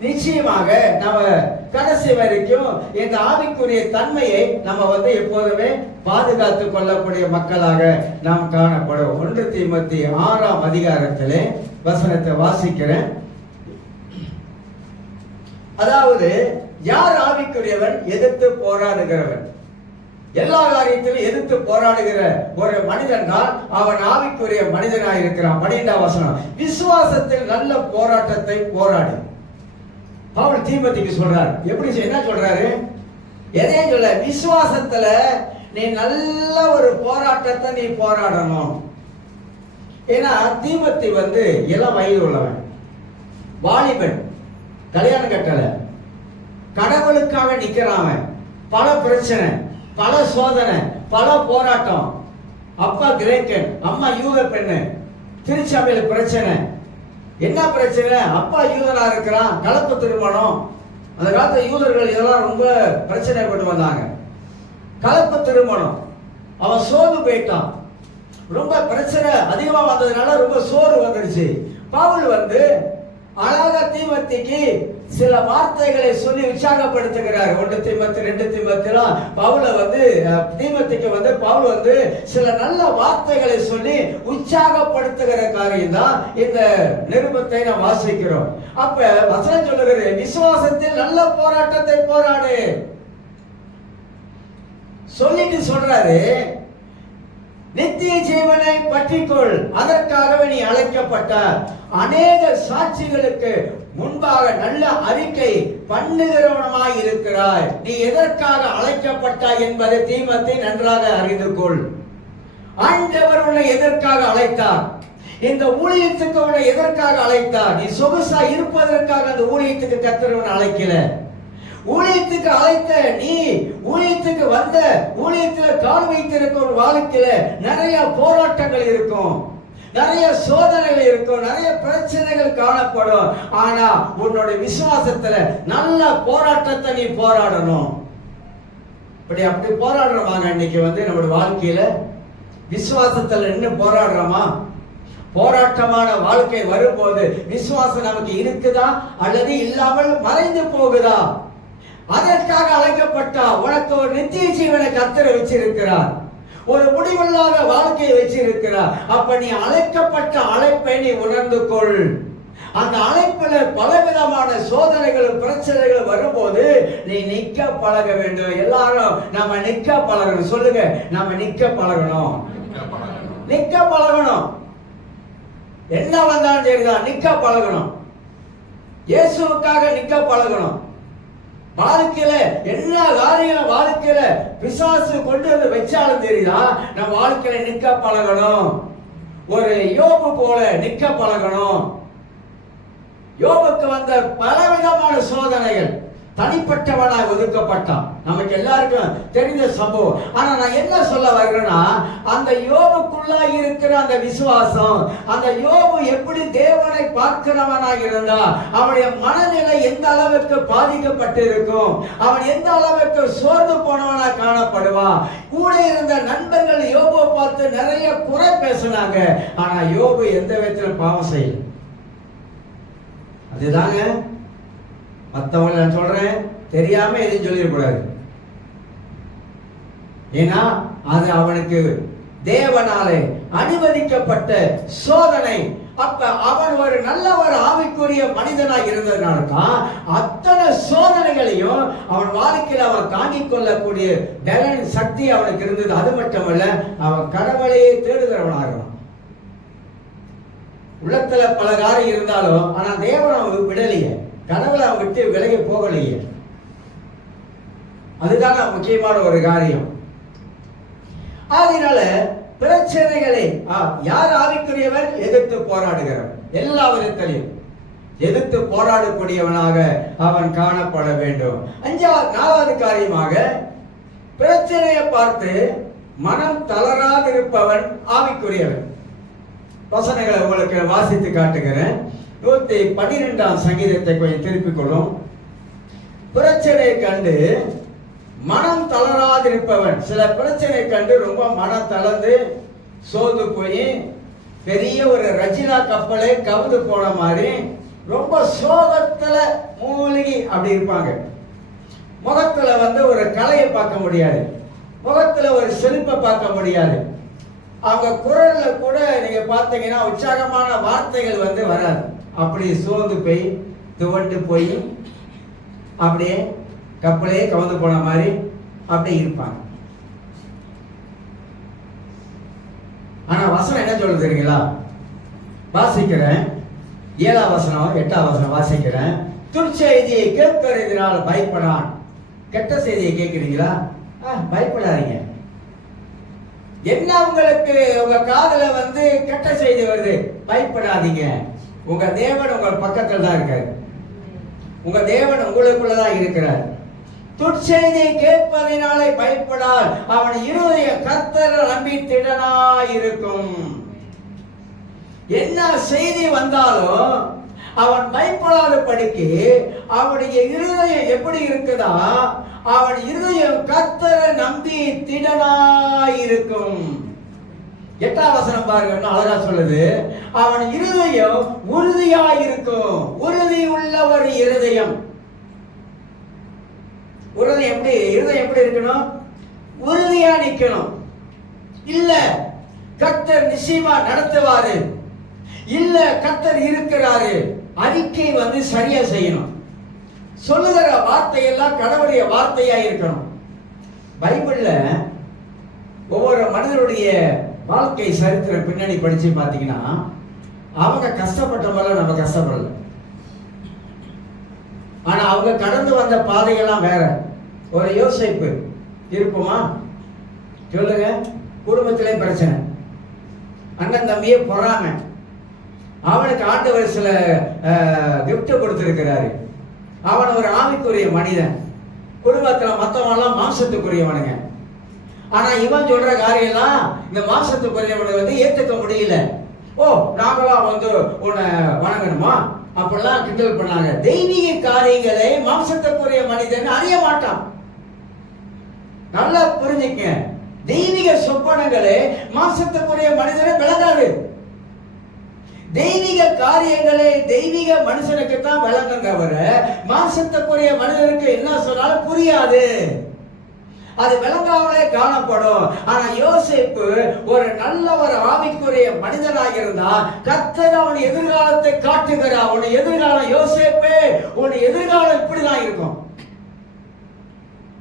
நிச்சயமாக நாம கடைசி வரைக்கும் இந்த ஆவிக்குரிய தன்மையை நம்ம வந்து எப்போதுமே பாதுகாத்துக் கொள்ளக்கூடிய மக்களாக நாம் காணப்படும். 1 தீமோத்தேயு 6ஆம் அதிகாரத்திலே வசனத்தை வாசிக்கிறேன். அதாவது யார் ஆவிக்குரியவன்? எதிர்த்து போராடுகிறவன். எல்லா காரியத்திலும் எதிர்த்து போராடுகிற ஒரு மனிதன் தான் அவன் ஆவிக்குரிய மனிதனாக இருக்கிறான். 12ஆம் வசனம், விசுவாசத்தில் நல்ல போராட்டத்தை போராடு. பவுல் தீமோத்தேயுக்கு சொல்றார். எப்படி என்ன சொல்றாரு? எதையும் சொல்ல, விசுவாசத்துல நீ நல்ல ஒரு போராட்டத்தை நீ போராடணும். ஏன்னா தீமோத்தேயு வந்து இளம் வயது உள்ளவன், வாலிபன், கல்யாணம் கட்டல, கடவுளுக்காக நிக்கிறான். பல பிரச்சனை, பல சோதனை, பல போராட்டம். அப்பா கிரேக்கன், அம்மா யூத பெண்ணு, திருச்சபையில் பிரச்சனை. என்ன பிரச்சனை? அப்பா யூதரா இருக்கிறான், கலப்பு திருமணம். அந்த காலத்துல யூதர்கள் இதெல்லாம் ரொம்ப பிரச்சனை கொண்டு வந்தாங்க. கலப்பு திருமணம். அவன் சோர்ந்து போயிட்டான். ரொம்ப பிரச்சனை அதிகமா வந்ததுனால ரொம்ப சோறு வந்துருச்சு. பவுல் வந்து அழகா தீமோத்தேயுக்கு சில வார்த்தைகளை சொல்லி உற்சாகப்படுத்துகிறார். 1 தீமோத்தேயு 2 தீமோத்தேயுலாம் தீமோத்தேயுக்கு பவுல் சில நல்ல வார்த்தைகளை சொல்லி உற்சாகப்படுத்துகிற காரியம் தான் இந்த நிருபத்தை நாம் வாசிக்கிறோம். அப்ப வசனம் சொல்லுகிறது, விசுவாசத்தில் நல்ல போராட்டத்தை போராடு சொல்லிட்டு சொல்றாரு. நித்திய ஜீவனை பற்றிக்கொள், அதற்காகவே நீ அழைக்கப்பட்டார். அநேக சாட்சிகளுக்கு முன்பாக நல்ல அறிக்கை பண்ணுகிறவனமாய் இருக்கிறாய். நீ எதற்காக அழைக்கப்பட்டாய் என்பதை தீமோத்தேயு நன்றாக அறிந்து கொள். ஆண்டவர் உன்னை எதற்காக அழைத்தார்? இந்த ஊழியத்துக்கு உன்னை எதற்காக அழைத்தார்? நீ சொகுசா இருப்பதற்காக அந்த ஊழியத்துக்கு கர்த்தர் உன்னை அழைக்கல. ஊழியத்துக்கு அழைத்த நீ, ஊழியத்துக்கு வந்த, ஊழியத்தில் கால் வைத்திருக்க ஒரு வாழ்க்கையில நிறைய போராட்டங்கள் இருக்கும், நிறைய சோதனைகள் இருக்கும், நிறைய பிரச்சனைகள் காணப்படும். ஆனா உன்னுடைய விசுவாசத்துல நல்ல போராட்டத்தை நீ போராடணும். அப்படி போராடுறோமாங்க இன்னைக்கு நம்முடைய வாழ்க்கையில விசுவாசத்துல நின்று போராடுறோமா? போராட்டமான வாழ்க்கை வரும்போது விசுவாசம் நமக்கு இருக்குதா அல்லது இல்லாமல் மறைந்து போகுதா? அதற்காக அழைக்கப்பட்டா உனக்கு ஒரு நித்திய ஜீவனை கர்த்தர் வச்சிருக்கிறார், ஒரு முடிவில்லாத வாழ்க்கையை வச்சிருக்கிறார். அப்ப நீ அழைக்கப்பட்ட அழைப்பை நீ உணர்ந்து கொள். அந்த அழைப்புல பலவிதமான சோதனைகளும் பிரச்சனைகள் வரும்போது நீ நிக்க பழக வேண்டும். எல்லாரும் நம்ம நிக்க பழகணும். சொல்லுங்க, நம்ம நிக்க பழகணும். நிக்க பழகணும். என்ன வந்தாலும் சரிதான், நிக்க பழகணும். இயேசுவுக்காக நிக்க பழகணும். வாழ்க்கையில என்ன காரியம் வாழ்க்கையில பிசாசு கொண்டு வந்து வச்சாலும் தெரியுதா, நம்ம வாழ்க்கையில நிக்க பழகணும். ஒரு யோபு போல நிக்க பழகணும். யோபுக்கு வந்த பலவிதமான சோதனைகள், தனிப்பட்டவனாக ஒதுக்கப்பட்டான். நமக்கு எல்லாருக்கும் தெரிந்த சம்பவம். ஆனா நான் என்ன சொல்ல வருகிறேன்னா, அந்த யோபுக்குள்ள இருக்கிற அந்த விசுவாசம், அந்த யோபு எப்படி தேவனை பார்க்கிறவனாக இருந்தா, அவனுடைய மனநிலை எந்த அளவுக்கு பாதிக்கப்பட்டு இருக்கும், அவன் எந்த அளவுக்கு சோர்ந்து போனவனா காணப்படுவான். கூட இருந்த நண்பர்கள் யோபுவை பார்த்து நிறைய குறை பேசினாங்க. ஆனா யோபு எந்த விதத்திலும் பாவம் செய்யல. அதுதாங்க மற்றவங்க நான் சொல்றேன், தெரியாம எதுவும் சொல்லிடக்கூடாது. ஏன்னா அது அவனுக்கு தேவனாலே அனுமதிக்கப்பட்ட சோதனை. அப்ப அவன் ஒரு நல்ல ஒரு ஆவிக்குரிய மனிதனாக இருந்ததுனால தான் அத்தனை சோதனைகளையும் அவன் வாழ்க்கையில் அவன் தாங்கிக் கொள்ளக்கூடிய பலன் சக்தி அவனுக்கு இருந்தது. அது மட்டுமல்ல, அவன் கடவுளையே தேடுகிறவனாகிறான். உள்ளத்துல பல காரியம் இருந்தாலும் ஆனா தேவன் அவன் விடலையே, கடவுளை அவன் விட்டு விலகி போகலையே. அதுதான் முக்கியமான ஒரு காரியம். அதனால பிரச்சனைகளை யார் ஆவிக்குரியவன்? எதிர்த்து போராடுகிறவன். எல்லா விதத்திலையும் எதிர்த்து போராடக்கூடியவனாக அவன் காணப்பட வேண்டும். 4வது காரியமாக, பிரச்சனையை பார்த்து மனம் தளராதிருப்பவன் ஆவிக்குரியவன். வசனங்களை உங்களுக்கு வாசித்து காட்டுகிறேன். 112ஆம் சங்கீதத்தை கொஞ்சம் திருப்பிக் கொள்ளும். பிரச்சனையை கண்டு மனம் தளராதிருப்பவன். சில பிரச்சனை கண்டு ரொம்ப மனம் தளர்ந்து சோர்ந்து போய் பெரிய ஒரு ரஜினா கப்பலே கவுந்து போன மாதிரி ரொம்ப சோகத்துல மூழ்கி அப்படி இருப்பாங்க. முகத்துல ஒரு கலையை பார்க்க முடியாது, முகத்துல ஒரு செழிப்பை பார்க்க முடியாது. அவங்க குரல்ல கூட நீங்க பார்த்தீங்கன்னா உற்சாகமான வார்த்தைகள் வராது. அப்படி சோர்ந்து போய் துவண்டு போய் அப்படியே கப்பலே கவுந்து போன மாதிரி அப்படியே இருப்பாங்க. ஆனா வசனம் என்ன சொல்லுது தெரியுங்களா? வாசிக்கிறேன், 7ஆம் வசனம் 8ஆம் வசனம் வாசிக்கிறேன். துர்ச்செய்தியை கேட்கிறதினால் பயப்படான். கெட்ட செய்தியை கேட்கிறீங்களா? பயப்படாதீங்க. என்ன உங்களுக்கு உங்க காதுல கெட்ட செய்தி வருது, பயப்படாதீங்க. உங்க தேவன் உங்க பக்கத்துல தான் இருக்காரு. உங்க தேவன் உங்களுக்குள்ளதான் இருக்கிறார். துர்ச்செய்தியை கேட்பதினாலே பயப்படால், அவன் இருதய கர்த்தரை நம்பி திடனாய் இருக்கும். என்ன செய்தி வந்தாலும் அவன் பயப்படாத படிக்கு அவனுடைய இருதயம் எப்படி இருக்குதா, அவன் இருதயம் கர்த்தரை நம்பி திடனாய் இருக்கும். 8ஆம் வசனம் பாருங்க, அழகா சொல்லுது, அவன் இருதயம் உறுதியா இருக்கும். உறுதி உள்ள ஒரு இருதயம். இருதயம் எப்படி இருக்கணும்? உறுதியா நிக்கணும். இல்ல கர்த்தர் நிச்சயமா நடத்துவாரு, இல்ல கர்த்தர் இருக்கிறாரு, அறிக்கை சரியா செய்யணும். சொல்லுகிற வார்த்தையெல்லாம் கடவுளுடைய வார்த்தையா இருக்கணும். பைபிள்ல ஒவ்வொரு மனிதனுடைய வாழ்க்கை சரித்திரம் பின்னணி படிச்சு பாத்தீங்கன்னா, அவங்க கஷ்டப்பட்டவங்கள நம்ம கஷ்டப்படல. ஆனா அவங்க கடந்து வந்த பாதைகள்லாம் வேற. ஒரு யோசிப்பு இருப்போமா சொல்லுங்க. குடும்பத்திலே பிரச்சனை, அண்ணன் தம்பியே பொறாமை. அவனுக்கு ஆண்டவர் சில கிஃப்ட் கொடுத்திருக்கிறாரு. அவன் ஒரு ஆவிக்குரிய மனிதன். குடும்பத்துல மத்தவெல்லாம் மாம்சத்துக்குரியவனுங்க. ஆனா இவன் சொல்ற காரியெல்லாம் இந்த மாம்சத்துக்குரியவனுக்கு ஏத்துக்க முடியல. ஓ, நாங்களாம் உன்னை வணங்கணுமா அப்படிலாம் கிண்டல் பண்ணாங்க. தெய்வீக காரியங்களை மாம்சத்துக்குரிய மனிதன் அறிய மாட்டான். நல்லா புரிஞ்சுக்க, தெய்வீக சொப்பனங்களே மாம்சத்துக்குரிய மனிதனை விளங்காது. தெய்வீக காரியங்களே தெய்வீக மனுஷனுக்கு தான் விளங்கும் தவிர மாம்சத்துக்குரிய மனிதனுக்கு என்ன சொன்னாலும் புரியாது. அது விளங்காமலே காணப்படும். ஆனா யோசேப்பு ஒரு நல்ல ஒரு ஆவிக்குரிய மனிதனாக இருந்தா கர்த்தர் அவன் எதிர்காலத்தை காட்டுகிறார். உன் எதிர்காலம் யோசேப்பே, உன் எதிர்காலம் இப்படிதான் இருக்கும்.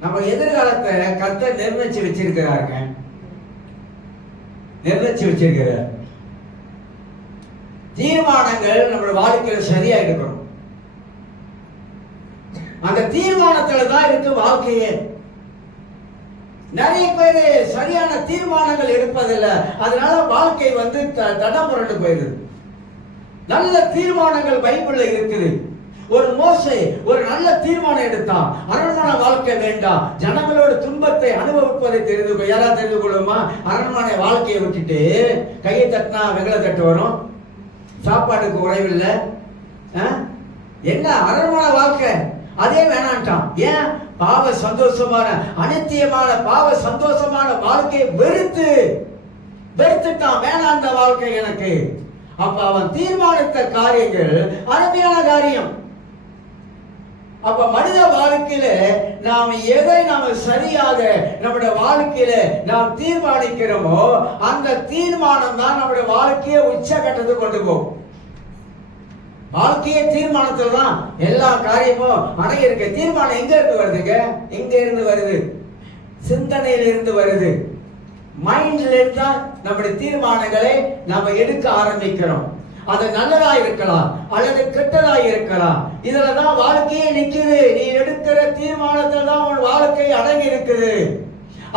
நம்ம எதிர்காலத்தை கர்த்தர் நிர்ணயிச்சு வச்சிருக்கிறாருங்க, நிர்ணயிச்சு வச்சிருக்கிறார். தீர்மானங்கள் நம்ம வாழ்க்கையில சரியா இருக்கணும். அந்த தீர்மானத்துல தான் இருக்கு வாழ்க்கையே. நிறைய பேர் சரியான தீர்மானங்கள் எடுப்பதில்லை, அதனால வாழ்க்கை தடம் புரண்டு போயிருது. நல்ல தீர்மானங்கள் பைபிள்ல இருக்குது. ஒரு மோசே ஒரு நல்ல தீர்மானம் எடுத்தான். அரண்மனை வாழ்க்கை வேண்டாம், ஜனங்களோட துன்பத்தை அனுபவிப்பதை யாராவது தெரிந்து கொள்ளுமா? அரண்மனை வாழ்க்கையை விட்டுட்டு கையை தட்டினா வெங்கல தட்டு வரும், சாப்பாட்டுக்கு உறைவில்லை. என்ன அரண்மனை வாழ்க்கை? அதே வேணான்ட்டான். ஏன்? பாவ சந்தோஷமான அனித்தியமான பாவ சந்தோஷமான வாழ்க்கையை வெறுத்துட்டான். வேணாம் அந்த வாழ்க்கை எனக்கு. அப்ப அவன் தீர்மானித்த காரியங்கள் அருமையான காரியம். அப்ப மனித வாழ்க்கையில நாம் எதை சரியாக நம்முடைய வாழ்க்கையில நாம் தீர்மானிக்கிறோமோ அந்த தீர்மானம் தான் நம்முடைய வாழ்க்கையை உச்சகட்டத்துக்கு கொண்டு போகும். வாழ்க்கையே தீர்மானத்துல தான் எல்லா காரியமும் அடங்கி இருக்கு. தீர்மானம் எங்க இருந்து வருதுங்க? எங்க இருந்து வருது? சிந்தனையில இருந்து வருது. மைண்ட்ல இருந்து தான் நம்முடைய தீர்மானங்களை நாம எடுக்க ஆரம்பிக்கிறோம். அது நல்லதா இருக்கலாம் அல்லது கெட்டதா இருக்கலாம். இதுலதான் வாழ்க்கையே நிக்குது. நீ எடுக்கிற தீர்மானத்துல தான் உன் வாழ்க்கை அடங்கி இருக்குது.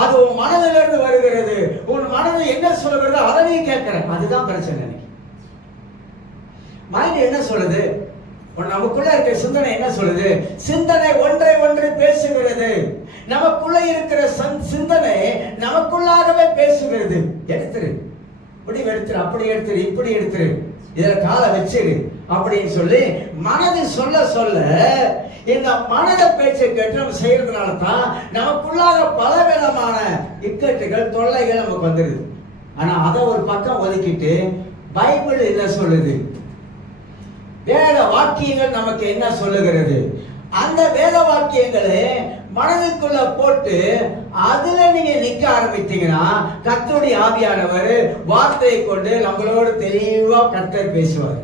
அது உன் மனதிலிருந்து வருகிறது. உன் மனது என்ன சொல்லுகிறது அதை நீ கேட்கிற. அதுதான் பிரச்சனை. மைண்ட் என்ன சொல்லுது? நமக்குள்ள இருக்க சிந்தனை என்ன சொல்லுது? சிந்தனை ஒன்றை ஒன்று பேசுகிறது. நமக்குள்ள இருக்கிற சிந்தனை நமக்குள்ளாகவே பேசுகிறது. எடுத்துரு, இப்படி எடுத்துரு, அப்படி எடுத்துரு, இப்படி எடுத்துரு, இதுல காலை வச்சிரு அப்படின்னு சொல்லி மனது சொல்ல சொல்ல இந்த மனத பேச்சை கேட்டு நம்ம செய்யறதுனால தான் நமக்குள்ளாக பலவிதமான இக்கட்டுகள் தொல்லைகள் நமக்கு வந்துருது. ஆனா அதை ஒரு பக்கம் ஒதுக்கிட்டு பைபிள் என்ன சொல்லுது? வேத வாக்கியங்கள் நமக்கு என்ன சொல்லுகிறது? அந்த வேத வாக்கியங்களை மனதுக்குள்ள போட்டு அதுல நீங்க நிக்க ஆரம்பித்தீங்கன்னா கர்த்தருடைய ஆவியானவர் வார்த்தையை கொண்டு நம்மளோடு தெளிவா கர்த்தர் பேசுவார்.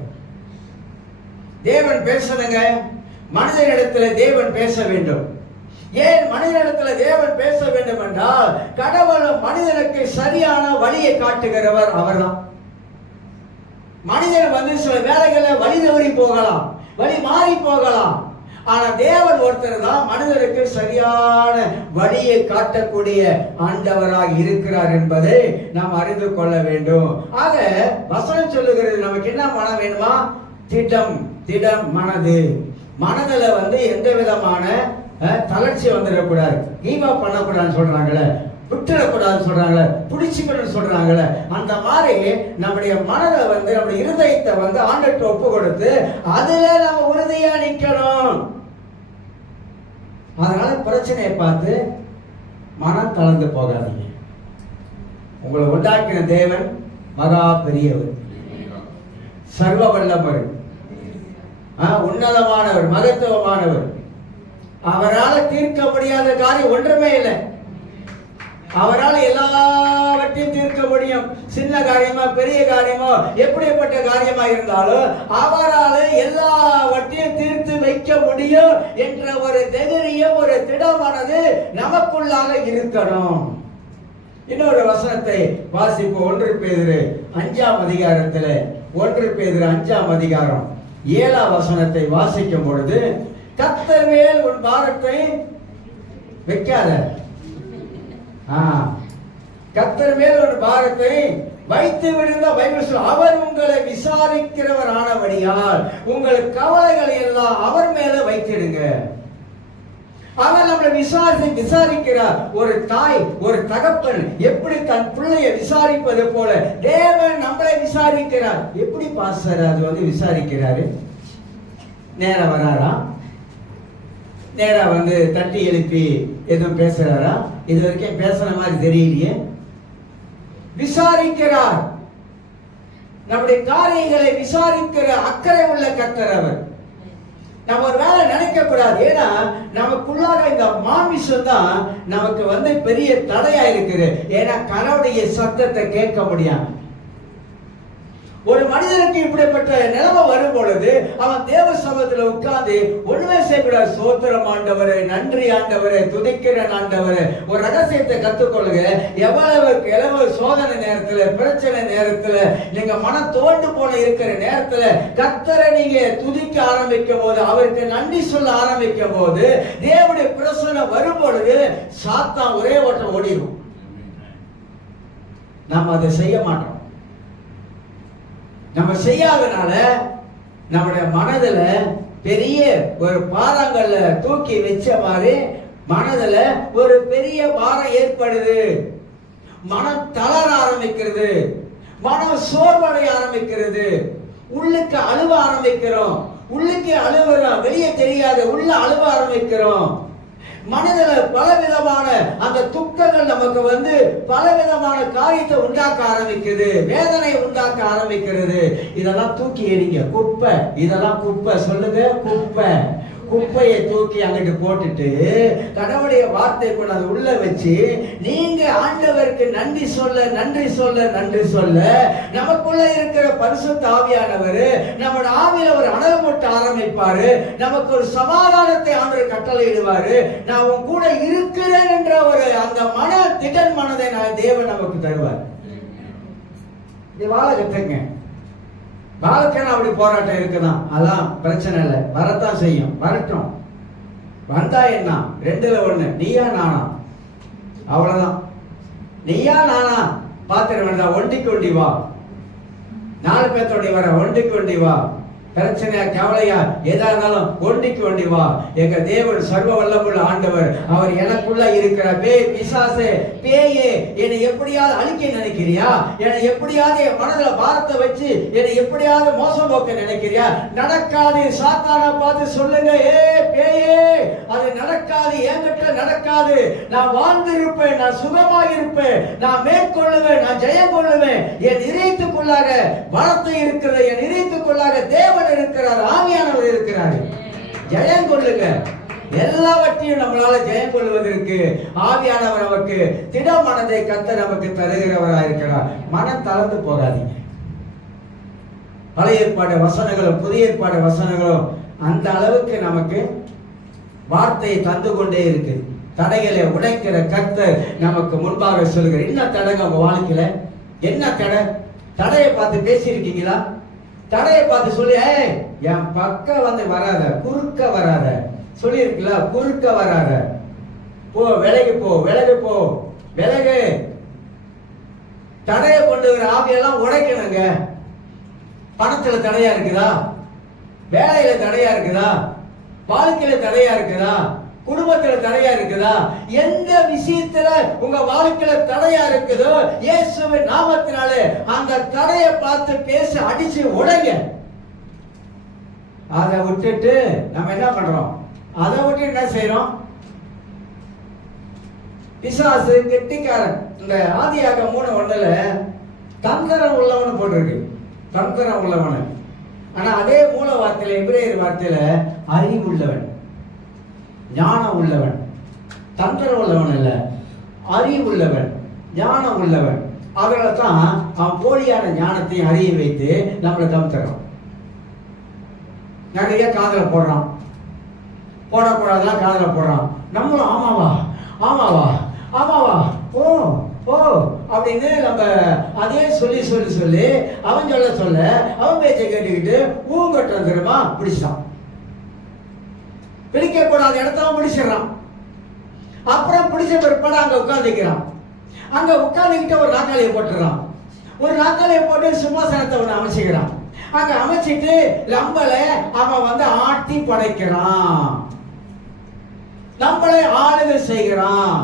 தேவன் பேசணுங்க. மனிதனிடத்துல தேவன் பேச வேண்டும். ஏன் மனிதனிடத்துல தேவன் பேச வேண்டும் என்றால் கடவுள் மனிதனுக்கு சரியான வழியை காட்டுகிறவர் அவர்தான். மனிதன் சில வேலைகளை வழி தவறி போகலாம், வழி மாறி போகலாம். ஆனா தேவன் ஒருத்தர் தான் மனிதனுக்கு சரியான வழியை காட்டக்கூடிய ஆண்டவராக இருக்கிறார் என்பதை நாம் அறிந்து கொள்ள வேண்டும். ஆக வசனம் சொல்லுகிறது நமக்கு என்ன மனம் வேணுமா? திடம் மனது. மனதுல எந்த விதமான தளர்ச்சி வந்துடக்கூடாது, ஈவா பண்ணக்கூடாதுன்னு சொல்றாங்களே, விட்டுடக்கூடாதுன்னு சொல்றாங்களே, பிடிச்சிக்கணும்னு சொல்றாங்களே, அந்த மாதிரி நம்முடைய மனதை நம்முடைய இருதயத்தை ஆண்டவர்கிட்ட ஒப்பு கொடுத்து அதுல நம்ம உறுதியா நிக்கணும். அதனால பிரச்சனையை பார்த்து மனம் தளர்ந்து போகாதீங்க. உங்களை உண்டாக்கின தேவன் மகா பெரியவர், சர்வ வல்லவர், உன்னதமானவர், மகத்துவமானவர். அவரால் தீர்க்க முடியாத காரியம் ஒன்றுமே இல்லை. அவரால் எல்லாவற்றையும் தீர்க்க முடியும். சின்ன காரியமா பெரிய காரியமோ எப்படிப்பட்ட காரியமா இருந்தாலும் அவரால் எல்லாவற்றையும் தீர்த்து வைக்க முடியும் என்ற ஒரு தைரியம், ஒரு திடமானது நமக்குள்ளாக இருக்கணும். இன்னொரு வசனத்தை வாசிப்போம். 1 பேதுரு 5ஆம் அதிகாரத்தில் 1 பேதுரு 5ஆம் அதிகாரம் 7ஆம் வசனத்தை வாசிக்கும் பொழுது, கர்த்தர் மேல் உன் பாரத்தை வைக்காத, கர்த்தர் மேல் ஒரு பாரத்தை வைத்து விடுங்க. பைபிள் சொல்ல, அவர் உங்களை விசாரிக்கிறவர் ஆனபடியால் உங்கள் கவலைகளை எல்லாம் அவர் மேல வைத்திடுங்க. அவர் நம்மளை விசாரிக்கிறார். ஒரு தாய், ஒரு தகப்பன் எப்படி தன் பிள்ளையை விசாரிப்பது போல தேவன் நம்மளை விசாரிக்கிறார். எப்படி பாஸ்டர் அது விசாரிக்கிறாரு? நேரா வராரா? நேரா தட்டி எழுப்பி எதுவும் பேசுறாரா? இது வரைக்கும் பேசுற மாதிரி தெரியலையே. விசாரிக்கிறார். நம்முடைய காரியங்களை விசாரிக்கிற அக்கறை உள்ள கர்த்தர் அவர். நம்ம ஒரு வேலை நினைக்க கூடாது. ஏன்னா நமக்குள்ளாக இந்த மாமிசம் தான் நமக்கு பெரிய தடையா இருக்குது. ஏன்னா கர்த்தருடைய சத்தத்தை கேட்க முடியாது. ஒரு மனிதனுக்கு இப்படிப்பட்ட நிலைமை வரும் பொழுது அவன் தேவ சமூகத்தில் உட்கார்ந்து ஒண்ணுமே செய்யக்கூடாது. சோத்திரம் ஆண்டவரே, நன்றி ஆண்டவரே, துதிக்கிறேன் ஆண்டவரே. ஒரு ரகசியத்தை கத்துக்கொள்ளுங்க. எவ்வளவு சோதனை நேரத்துல, பிரச்சனை நேரத்துல, நீங்க மனம் தோண்டு போன இருக்கிற நேரத்துல கர்த்தரை நீங்க துதிக்க ஆரம்பிக்கும் போது, அவருக்கு நன்றி சொல்ல ஆரம்பிக்கும் போது, தேவனுடைய பிரசன்னம் வரும் பொழுது சாத்தான் ஒரே ஓட்டம் ஓடிடும். நாம் அதை செய்ய மாட்டோம். நம்ம செய்யாதனால நம்முடைய மனதுல பெரிய ஒரு பாறாங்கல்ல தூக்கி வச்ச மாதிரி மனதுல ஒரு பெரிய பாரம் ஏற்படுது. மனம் தளர ஆரம்பிக்கிறது, மனம் சோர்வடைய ஆரம்பிக்கிறது, உள்ளுக்கு அழுவ ஆரம்பிக்கிறோம். உள்ளுக்கு அழுவுறோம், வெளியே தெரியாது, உள்ள அழுவ ஆரம்பிக்கிறோம். மனதில் பலவிதமான அந்த துக்கங்கள் நமக்கு பலவிதமான காரியத்தை உண்டாக்க ஆரம்பிக்குது, வேதனை உண்டாக்க ஆரம்பிக்கிறது. இதெல்லாம் தூக்கி எறிங்க. குப்பை, இதெல்லாம் குப்பை. சொல்லுங்க, குப்பை. குப்பையை தூக்கி அங்கிட்டு போட்டுட்டு கடவுளுடைய வார்த்தை கொண்டு உள்ள வச்சு நீங்க ஆண்டவருக்கு நன்றி சொல்ல நன்றி சொல்ல நன்றி சொல்ல நமக்குள்ள இருக்கிற பரிசுத்த ஆவியானவர் நம்மளோட ஆவியில ஒரு அனல் மூட்ட ஆரம்பிப்பாரு. நமக்கு ஒரு சமாதானத்தை ஆண்டவர் கட்டளையிடுவாரு. நான் உன் கூட இருக்கிறேன் என்ற ஒரு அந்த மன திடன் மனதை தேவன் நமக்கு தருவார். இது வாழ கற்றுங்க. வாழ்க்கைன்னு அப்படி போராட்டம் இருக்குதான், அதான் பிரச்சனை இல்லை. வரத்தான் செய்யும், வரட்டும். வந்தா என்ன, 2ல் 1, நீயா நானா, அவ்வளவுதான். நீயா நானா பாத்திர வேண்டாம். ஒண்டிக்கு ஒண்டி வா. 4 பேர்த்தோண்டி வர, ஒண்டிக்கு ஒண்டி வா. பிரச்சனையா, கவலையா, எதா இருந்தாலும் ஒண்டிக்கு ஒண்டி வா. எங்க தேவன் சர்வ வல்லமுள்ள ஆண்டவர். அவர் எனக்குள்ள இருக்கிற பிசாசே, பேயே, என்னை எப்படியாவது அழிக்க நினைக்கிறியா? என்னை எப்படியாவது என் மனதுல பாரத்தை வச்சு என்னை எப்படியாவது மோசம் போக்க நினைக்கிறியா? நடக்காது. சாத்தானை பார்த்து சொல்லுங்க, ஏ பேயே, அது நடக்காது, என்கிட்ட நடக்காது. நான் வாழ்ந்திருப்பேன், நான் சுகமாக இருப்பேன், நான் மேற்கொள்ளுவேன், நான் ஜெயம் கொள்ளுவேன். என் இதயத்துக்குள்ளாக வார்த்தை இருக்கிறது, என் இதயத்துக்குள்ளாக தேவன் இருக்கிறார், ஆவியானவர் இருக்கிறார். ஜெயம் கொள்ளுங்க. எல்லாவற்றையும் நம்மளால ஜெயம் கொள்வதற்கு ஆவியானவர் நமக்கு திட மனதை கர்த்தர் நமக்கு தருகிறவராக இருக்கிறார். மனம் தளர்ந்து போகாதீங்க. பழைய ஏற்பாடு வசனங்களும் புதிய ஏற்பாடு வசனங்களும் அந்த அளவுக்கு நமக்கு வார்த்தையை தந்து கொண்டே இருக்கு. தடைகளை உடைக்கிற கர்த்தர் நமக்கு முன்பாக சொல்கிறார். என்ன தடைங்க உங்க வாழ்க்கையில? என்ன தடை? தடையை பார்த்து பேசியிருக்கீங்களா? தடையை பார்த்து சொல்லி, என் பக்கம் வராத, குறுக்க வராத சொல்லியிருக்கீங்களா? குறுக்க வராத, போ, விலகு போ, விலகு போ, விலகு. தடையை கொண்டு வர ஆவியெல்லாம் உடைக்கணுங்க. பணத்துல தடையா இருக்குதா? வேலையில தடையா இருக்குதா? வாழ்க்கையில தடையா இருக்குதா? குடும்பத்துல தடையா இருக்குதா? எந்த விஷயத்துல உங்க வாழ்க்கையில தடையா இருக்குதோ இயேசுவின் நாமத்தினாலே அந்த தடையை பார்த்து பேச அடிச்சு உடைங்க. அதை விட்டுட்டு நம்ம என்ன பண்றோம்? அதை விட்டு என்ன செய்யறோம்? பிசாசு கெட்டிக்காரன். இந்த ஆதியாகமம் 3:1 தந்திரம் உள்ளவன் போட்டிருக்கு, தந்திரம் உள்ளவன். ஆனா அதே மூல வார்த்தையில, எபிரேயர் வார்த்தையில அறிவுள்ளவன், ஞானம் உள்ளவன். தந்திரம் உள்ளவன் இல்ல, அறிவுள்ளவன், ஞானம் உள்ளவன். அதனால தான் அவன் போலியான ஞானத்தையும் அறிய வைத்து நம்மளை தந்துறான். நிறைய காதல போடுறான், போடக்கூடாதுலாம் காதல போடுறான். நம்மளும் ஆமாவா ஆமாவா ஆமாவா ஓ ஓ அப்படின்னு நம்ம அதே சொல்லி சொல்லி சொல்லி அவன் சொல்ல அவன் பேச்சை கேட்டுக்கிட்டு ஊங்கட்டம் தெரியுமா பிடிச்சான். பிடிக்கக்கூடாத இடத்த பிடிச்சிடறான். அப்புறம் பிடிச்ச பிற்பாடு அங்க உட்கார்ந்துக்கிறான். அங்க உட்கார்ந்துக்கிட்ட ஒரு நாற்காலியை போட்டுறான். ஒரு நாற்காலியை போட்டு சிம்மாசனத்தை ஒன்று அமைச்சுக்கிறான். அங்க அமைச்சிட்டு நம்மளை அவன் ஆட்டி படைக்கிறான், நம்மளை ஆளுகை செய்கிறான்.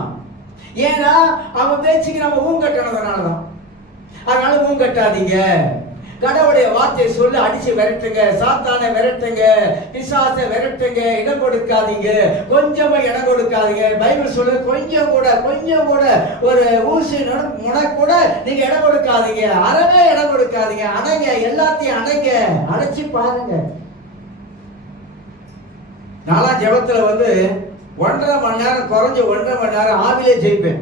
ஏன்னா அவன் பேச்சுக்கு நம்ம ஊங்கட்டனதுனாலதான். அதனால ஊங்கட்டாதீங்க, கடவுளுடைய வார்த்தையை சொல்லி அடிச்சு விரட்டுங்க, சாத்தானை விரட்டுங்க, பிசாசை விரட்டுங்க, இடம் கொடுக்காதீங்க, கொஞ்சமா இடம் கொடுக்காதீங்க. பைபிள் சொல்லு கொஞ்சம் கூட ஒரு ஊசி முனை கூட நீங்க இடம் கொடுக்காதீங்க, அறவே இடம் கொடுக்காதீங்க, அணைங்க, எல்லாத்தையும் அணைங்க, அணைச்சு பாருங்க. நாளா ஜெபத்துல 1.5 மணி நேரம், குறைஞ்ச 1.5 மணி நேரம் ஆவிலே ஜெயிப்பேன்.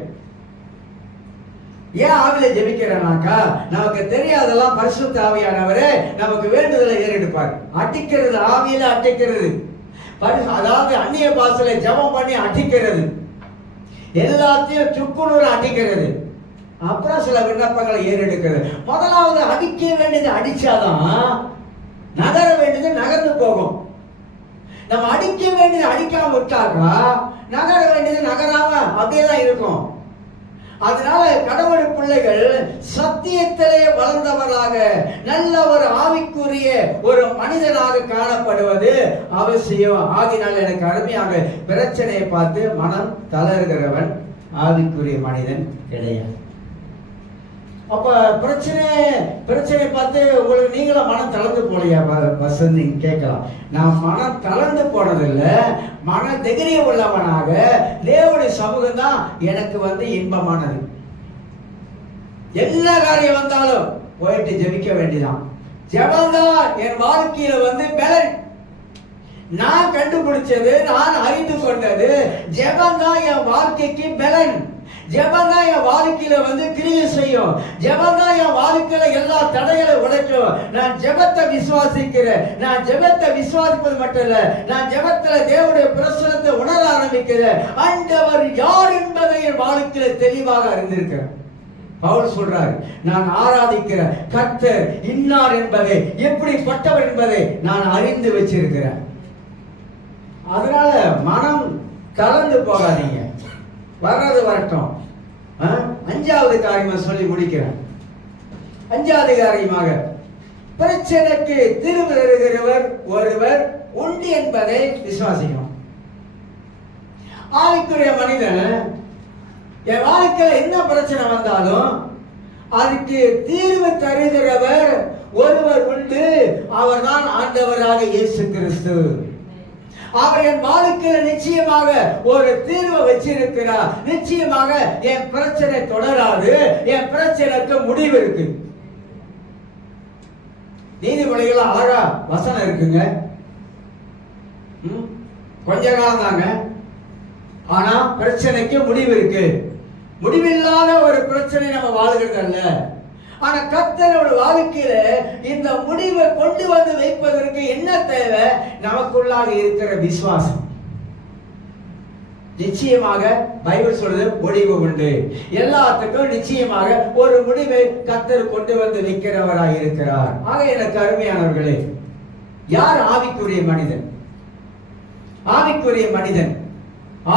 ஏன் ஆவிலே ஜெபிக்கிறேனாக்கா, நமக்கு தெரியாதெல்லாம் பரிசுத்த ஆவியானவரே நமக்கு வேண்டுதலை ஏறெடுப்பார். அடிக்கிறது, ஆவியில அடிக்கிறது, அதாவது அந்நிய பாசையில ஜெபம் பண்ணி அடிக்கிறது, எல்லாத்தையும் சுக்குநூறு அடிக்கிறது. அப்புறம் சில விண்ணப்பங்களை ஏறெடுக்கிறது. முதலாவது அடிக்க வேண்டியது அடிச்சாதான் நகர வேண்டியது நகர்ந்து போகும். நம்ம அடிக்க வேண்டியது அடிக்காம விட்டாக்கா நகர வேண்டியது நகராம அப்படியேதான் இருக்கும். அதனால கடவுள் பிள்ளைகள் சத்தியத்திலே வளர்ந்தவராக நல்ல ஒரு ஆவிக்குரிய ஒரு மனிதனாக காணப்படுவது அவசியம். ஆகினால் எனக்கு அருமையாக பிரச்சனையை பார்த்து மனம் தளர்கிறவன் ஆவிக்குரிய மனிதன் கிடையாது. அப்ப பிரச்சனை பார்த்து உங்களுக்கு நீங்களும் மனம் தளர்ந்து போலையா வசந்தி கேட்கலாம். நான் மனம் தளர்ந்து போனதில்லை, மன தைரியம் உள்ளவனாக தேவனுடைய சமூகம் தான் எனக்கு இன்பமானது. எல்லா காரியம் வந்தாலும் போயிட்டு ஜெபிக்க வேண்டியதான். ஜெபந்தான் என் வாழ்க்கையில பலன். நான் கண்டுபிடிச்சது, நான் அறிந்து கொண்டது, ஜெபந்தான் என் வாழ்க்கைக்கு பலன். ஜெபந்தான் என் வாழ்க்கையில கிரியை செய்யும். ஜெபந்தான் என் வாழ்க்கையில எல்லா தடைகளை உடைக்கும். நான் ஜெபத்தை விசுவாசிக்கிறேன். நான் ஜெபத்தை விசுவாசிப்பது மட்டும் இல்ல, நான் ஜெபத்துல தேவனுடைய பிரசன்னத்தை உணர ஆரம்பிக்கிறேன். ஆண்டவர் யார் என்பதை என் வாழ்க்கையில தெளிவாக அறிந்திருக்கிறேன். பவுல் சொல்றார், நான் ஆராதிக்கிற கர்த்தர் இன்னார் என்பதை, எப்படிப்பட்டவர் என்பதை நான் அறிந்து வச்சிருக்கிறேன். அதனால மனம் தளர்ந்து போகாதீங்க, வர்றது வரட்டும். 5வது காரியமா சொல்லி முடிக்கிறேன். 5வது காரியமாக, பிரச்சனைக்கு தீர்வு தருகிறவர் ஒருவர் உண்டு என்பதை விசுவாசிக்கணும். ஆவிக்குரிய மனிதன் என் வாழ்க்கையில என்ன பிரச்சனை வந்தாலும் அதுக்கு தீர்வு தருகிறவர் ஒருவர் உண்டு, அவர் தான் ஆண்டவராக இயேசு கிறிஸ்து. அவர் என் வாழ்க்கையில நிச்சயமாக ஒரு தீர்வை வச்சிருக்கிறார். நிச்சயமாக என் பிரச்சனை தொடராது, என் பிரச்சனைக்கு முடிவு இருக்கு. நீதிமொழிகள் அழகா வசனம் இருக்குங்க. கொஞ்ச காலம் தாங்க, ஆனா பிரச்சனைக்கு முடிவு இருக்கு. முடிவில்லாத ஒரு பிரச்சனை நம்ம வாழ்கிறது அல்ல. ஆனா கர்த்தரோட வாழ்க்கையில இந்த முடிவை கொண்டு வைப்பதற்கு என்ன தேவை? நமக்குள்ளாக இருக்கிற விசுவாசம். நிச்சயமாக பைபிள் சொல்றது முடிவு உண்டு. எல்லாத்துக்கும் நிச்சயமாக ஒரு முடிவை கர்த்தர் கொண்டு வைக்கிறவராய் இருக்கிறார். ஆக எனக்கு அருமையானவர்களே, யார் ஆவிக்குரிய மனிதன்? ஆவிக்குரிய மனிதன்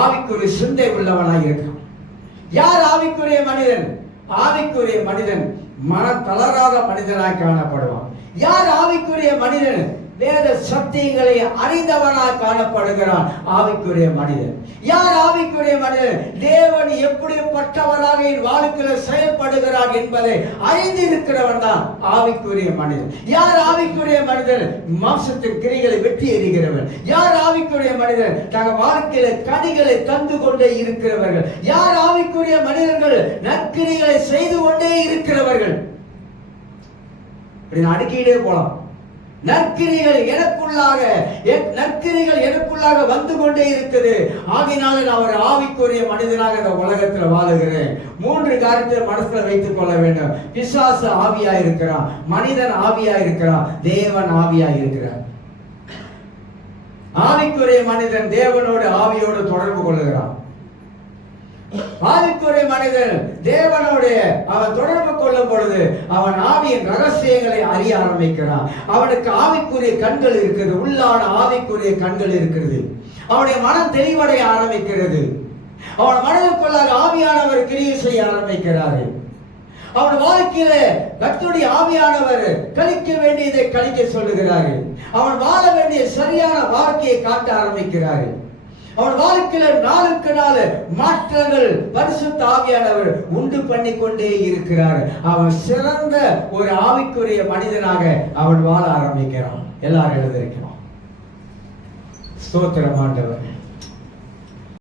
ஆவிக்குரிய சிந்தை உள்ளவனாய் இருக்கான். யார் ஆவிக்குரிய மனிதன்? ஆவிக்குரிய மனிதன் மனம் தளராத மனிதனாய் காணப்படுவான். யார் ஆவிக்குரிய மனிதன்? வேத சத்தியங்களை அறிந்தவனாய் காணப்படுகிறான் ஆவிக்குரிய மனிதன். யார் ஆவிக்குரிய மனிதன்? தேவன் எப்படிப்பட்டவராக என் வாழ்க்கையில செயல்படுகிறார் என்பதை அறிந்திருக்கிறவன் தான் ஆவிக்குரிய மனிதன். யார் ஆவிக்குரிய மனிதன்? மாம்சத்தின் கிரிகளை வெட்டி எறிகிறவன். யார் ஆவிக்குரிய மனிதன்? தங்கள் வாழ்க்கையில கனிகளை தந்து கொண்டே இருக்கிறவர்கள். யார் ஆவிக்குரிய மனிதர்கள்? நற்கிரிகளை செய்து கொண்டே இருக்கிறவர்கள். இப்படி நான் அடுக்கிட்டே போலாம். நற்கிரிகள் எனக்குள்ளாக வந்து கொண்டே இருக்குது. ஆகினால நான் ஒரு ஆவிக்குரிய மனிதனாக இந்த உலகத்தில் வாழுகிறேன். 3 காரியத்தை மனசுல வைத்துக் கொள்ள வேண்டும். பிசாசு ஆவியா இருக்கிறான், மனிதன் ஆவியா இருக்கிறான், தேவன் ஆவியா இருக்கிறார். ஆவிக்குரிய மனிதன் தேவனோடு ஆவியோடு தொடர்பு கொள்ளுகிறான். ஆவிக்குரிய மனிதன் தேவனோடு அவன் தொடர்பு கொள்ளும் பொழுது அவன் ஆவியின் ரகசியங்களை அறிய ஆரம்பிக்கிறான். அவனுக்கு ஆவிக்குரிய கண்கள் இருக்கிறது, உள்ளான ஆவிக்குரிய கண்கள் இருக்கிறது. அவனுடைய மனம் தெளிவடைய ஆரம்பிக்கிறது. அவன் மனதுக்குள்ளாக ஆவியானவர் கிரியை செய்ய ஆரம்பிக்கிறாரு. அவன் வாழ்க்கையில கர்த்தருடைய ஆவியானவர் கழிக்க வேண்டியதை கழிக்க சொல்லுகிறாரு. அவன் வாழ வேண்டிய சரியான வாழ்க்கையை காட்ட ஆரம்பிக்கிறாரு. அவன் வாழ்க்கையில நாளுக்கு நாள் மாற்றங்கள் பரிசுத்த ஆவியானவர் உண்டு பண்ணி கொண்டே இருக்கிறார். அவன் சிறந்த ஒரு ஆவிக்குரிய மனிதனாக அவன் வாழ ஆரம்பிக்கிறான். எல்லாரும் எழுதியிருக்கிறோம். ஸ்தோத்திரம் ஆண்டவர்.